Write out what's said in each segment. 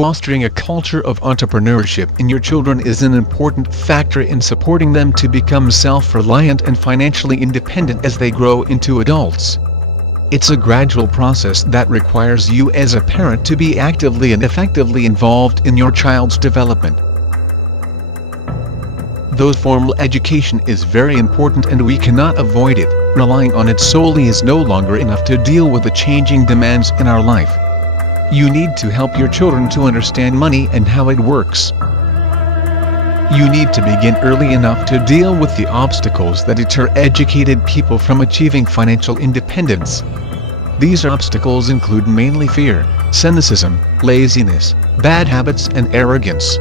Fostering a culture of entrepreneurship in your children is an important factor in supporting them to become self-reliant and financially independent as they grow into adults. It's a gradual process that requires you as a parent to be actively and effectively involved in your child's development. Though formal education is very important and we cannot avoid it, relying on it solely is no longer enough to deal with the changing demands in our life. You need to help your children to understand money and how it works. You need to begin early enough to deal with the obstacles that deter educated people from achieving financial independence. These obstacles include mainly fear, cynicism, laziness, bad habits and arrogance.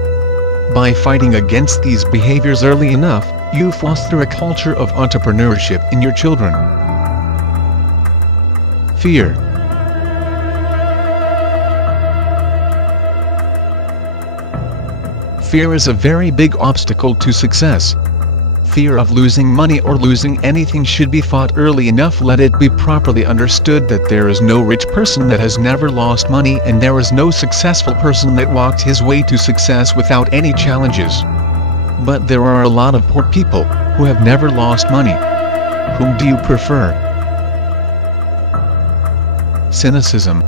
By fighting against these behaviors early enough, you foster a culture of entrepreneurship in your children. Fear. Fear is a very big obstacle to success. Fear of losing money or losing anything should be fought early enough. Let it be properly understood that there is no rich person that has never lost money, and there is no successful person that walked his way to success without any challenges. But there are a lot of poor people who have never lost money. Whom do you prefer? Cynicism.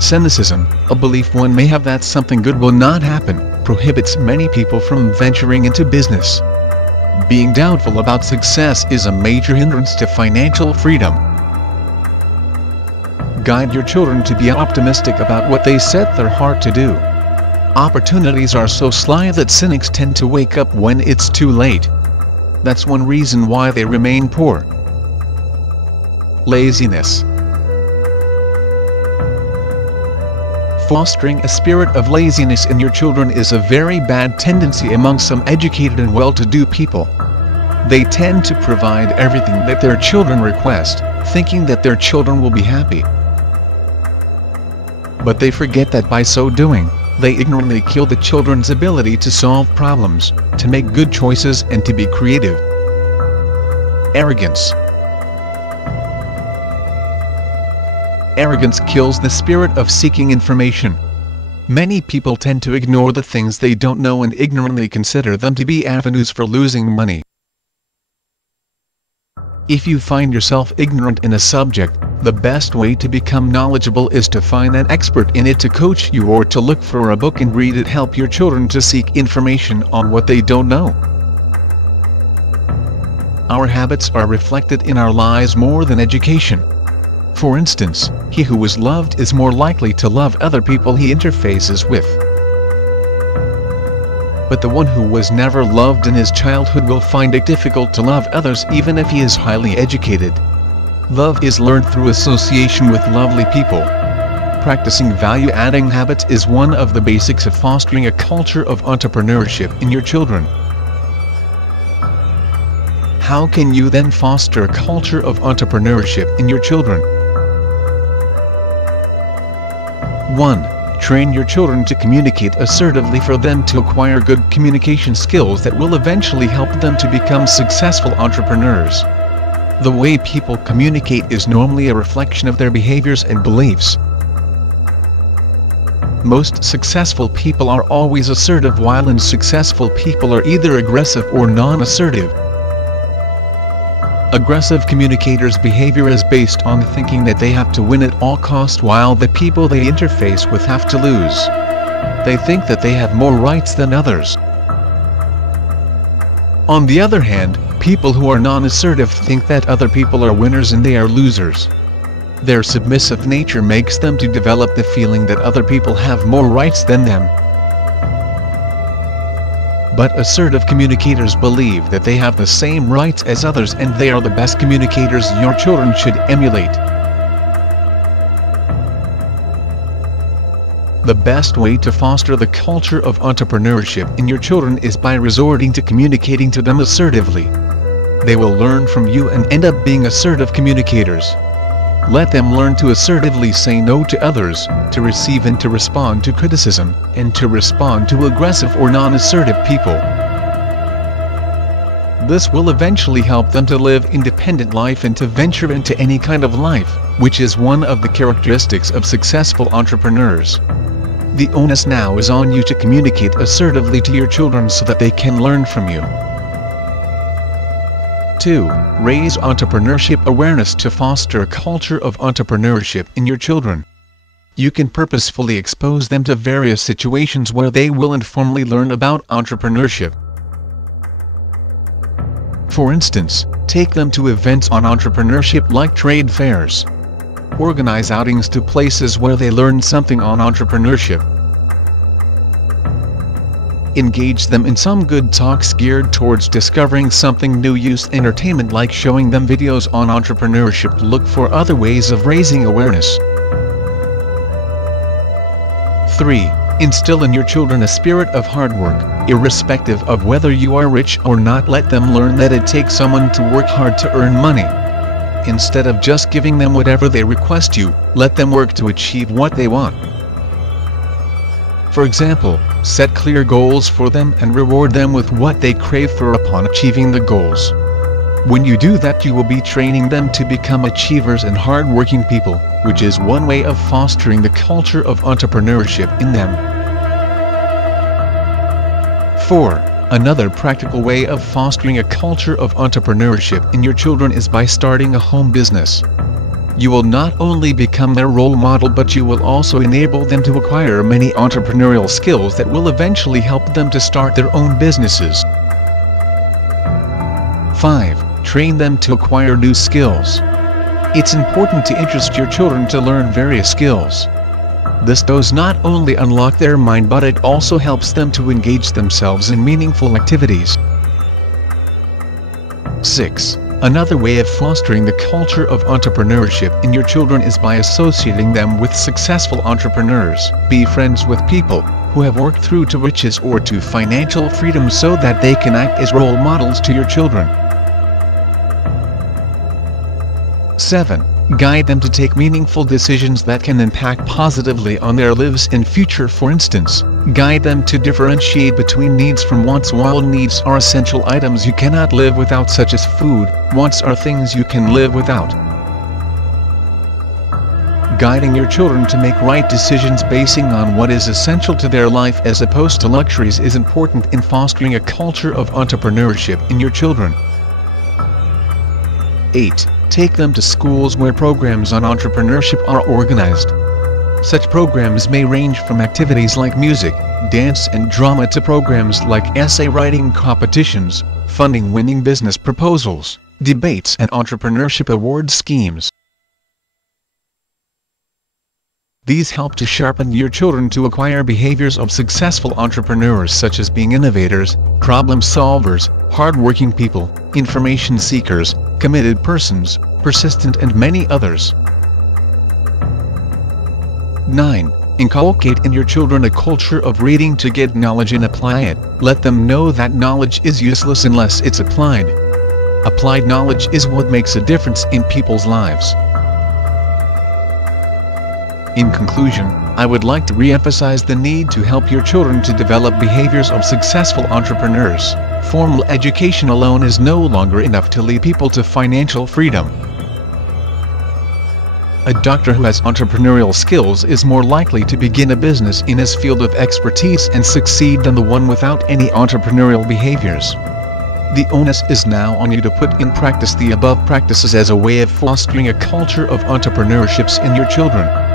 Cynicism, a belief one may have that something good will not happen, prohibits many people from venturing into business. Being doubtful about success is a major hindrance to financial freedom. Guide your children to be optimistic about what they set their heart to do. Opportunities are so sly that cynics tend to wake up when it's too late. That's one reason why they remain poor. Laziness. Fostering a spirit of laziness in your children is a very bad tendency among some educated and well-to-do people. They tend to provide everything that their children request, thinking that their children will be happy. But they forget that by so doing, they ignorantly kill the children's ability to solve problems, to make good choices and to be creative. Arrogance. Arrogance kills the spirit of seeking information. Many people tend to ignore the things they don't know and ignorantly consider them to be avenues for losing money. If you find yourself ignorant in a subject, the best way to become knowledgeable is to find an expert in it to coach you, or to look for a book and read it. Help your children to seek information on what they don't know. Our habits are reflected in our lives more than education. For instance, he who is loved is more likely to love other people he interfaces with. But the one who was never loved in his childhood will find it difficult to love others even if he is highly educated. Love is learned through association with lovely people. Practicing value-adding habits is one of the basics of fostering a culture of entrepreneurship in your children. How can you then foster a culture of entrepreneurship in your children? 1. Train your children to communicate assertively. For them to acquire good communication skills that will eventually help them to become successful entrepreneurs. The way people communicate is normally a reflection of their behaviors and beliefs. Most successful people are always assertive, while unsuccessful people are either aggressive or non-assertive. Aggressive communicators' behavior is based on thinking that they have to win at all costs, while the people they interface with have to lose. They think that they have more rights than others. On the other hand, people who are non-assertive think that other people are winners and they are losers. Their submissive nature makes them to develop the feeling that other people have more rights than them. But assertive communicators believe that they have the same rights as others, and they are the best communicators your children should emulate. The best way to foster the culture of entrepreneurship in your children is by resorting to communicating to them assertively. They will learn from you and end up being assertive communicators. Let them learn to assertively say no to others, to receive and to respond to criticism, and to respond to aggressive or non-assertive people. This will eventually help them to live independent life and to venture into any kind of life, which is one of the characteristics of successful entrepreneurs. The onus now is on you to communicate assertively to your children so that they can learn from you. 2. Raise entrepreneurship awareness to foster a culture of entrepreneurship in your children. You can purposefully expose them to various situations where they will informally learn about entrepreneurship. For instance, take them to events on entrepreneurship like trade fairs. Organize outings to places where they learn something on entrepreneurship. Engage them in some good talks geared towards discovering something new. Use entertainment like showing them videos on entrepreneurship. Look for other ways of raising awareness. 3. Instill in your children a spirit of hard work. Irrespective of whether you are rich or not, let them learn that it takes someone to work hard to earn money. Instead of just giving them whatever they request you, let them work to achieve what they want. For example, set clear goals for them and reward them with what they crave for upon achieving the goals. When you do that, you will be training them to become achievers and hard-working people, which is one way of fostering the culture of entrepreneurship in them. 4. Another practical way of fostering a culture of entrepreneurship in your children is by starting a home business. You will not only become their role model, but you will also enable them to acquire many entrepreneurial skills that will eventually help them to start their own businesses. 5. Train them to acquire new skills. It's important to interest your children to learn various skills. This does not only unlock their mind, but it also helps them to engage themselves in meaningful activities. 6. Another way of fostering the culture of entrepreneurship in your children is by associating them with successful entrepreneurs. Be friends with people who have worked through to riches or to financial freedom so that they can act as role models to your children. 7. Guide them to take meaningful decisions that can impact positively on their lives and future. For instance, guide them to differentiate between needs from wants. While needs are essential items you cannot live without, such as food, wants are things you can live without. Guiding your children to make right decisions basing on what is essential to their life as opposed to luxuries is important in fostering a culture of entrepreneurship in your children. 8. Take them to schools where programs on entrepreneurship are organized. Such programs may range from activities like music, dance and drama to programs like essay writing competitions, funding winning business proposals, debates and entrepreneurship award schemes. These help to sharpen your children to acquire behaviors of successful entrepreneurs, such as being innovators, problem solvers, hard-working people, information seekers, committed persons, persistent and many others. 9. Inculcate in your children a culture of reading to get knowledge and apply it. Let them know that knowledge is useless unless it's applied. Applied knowledge is what makes a difference in people's lives. In conclusion, I would like to re-emphasize the need to help your children to develop behaviors of successful entrepreneurs. Formal education alone is no longer enough to lead people to financial freedom. A doctor who has entrepreneurial skills is more likely to begin a business in his field of expertise and succeed than the one without any entrepreneurial behaviors. The onus is now on you to put in practice the above practices as a way of fostering a culture of entrepreneurship in your children.